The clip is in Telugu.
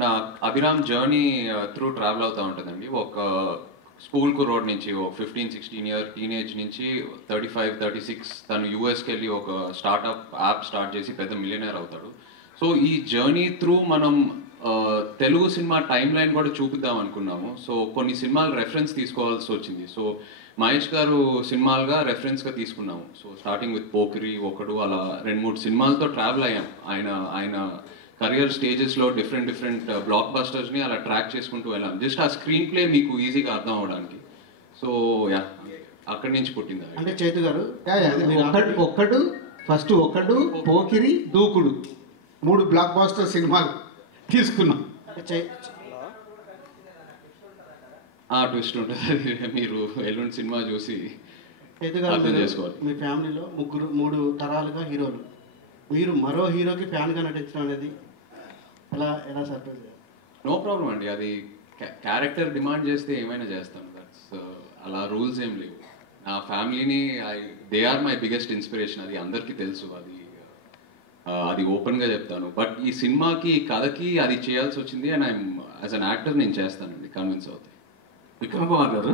నా అభిరామ్ జర్నీ త్రూ ట్రావెల్ అవుతూ ఉంటుందండి. ఒక స్కూల్కు రోడ్ నుంచి ఒక 15-16 ఇయర్ టీనేజ్ నుంచి 35-36 తను యూఎస్కి వెళ్ళి ఒక స్టార్ట్అప్ యాప్ స్టార్ట్ చేసి పెద్ద మిలియనర్ అవుతాడు. సో ఈ జర్నీ త్రూ మనం తెలుగు సినిమా టైం లైన్ కూడా చూపిద్దాం అనుకున్నాము. సో కొన్ని సినిమాలు రెఫరెన్స్ తీసుకోవాల్సి వచ్చింది. సో మహేష్ గారు సినిమాలుగా రెఫరెన్స్గా తీసుకున్నాము. సో స్టార్టింగ్ విత్ పోకిరి ఒకడు అలా 2-3 సినిమాలతో ట్రావెల్ అయ్యాం. ఆయన కరియర్ స్టేజెస్లో డిఫరెంట్ బ్లాక్ బస్టర్స్ని అలా ట్రాక్ చేసుకుంటూ వెళ్ళాం. జస్ట్ ఆ స్క్రీన్ ప్లే మీకు ఈజీగా అర్థం అవడానికి. సో యా, అక్కడి నుంచి పుట్టింది. అంటే చేతు గారు ఒకడు పోకిరి దూకుడు 3 బ్లాక్ బాస్టర్ సినిమాలు తీసుకున్నాం. ట్విస్ట్ ఉంటుంది, మీరు ఎల్లుండి సినిమా చూసి అర్థం చేసుకోవాలి. మీ ఫ్యామిలీలో 3 తరాలుగా హీరోలు, మీరు మరో హీరోకి ఫ్యాన్గా నటించడం అనేది ఎలా సర్ప్రైజ్? నో ప్రాబ్లం అండి, అది క్యారెక్టర్ డిమాండ్ చేస్తే ఏమైనా చేస్తాను. దట్స్ అలా రూల్స్ ఏం లేవు. నా ఫ్యామిలీని they are my biggest inspiration, అది అందరికీ తెలుసు. అది ఓపెన్గా చెప్తాను. బట్ ఈ సినిమాకి కథకి అది చేయాల్సి వచ్చింది and I'm as an actor నేను చేస్తానండి, కన్విన్స్ అవుతాయి. విక్రమ్ కుమార్ గారు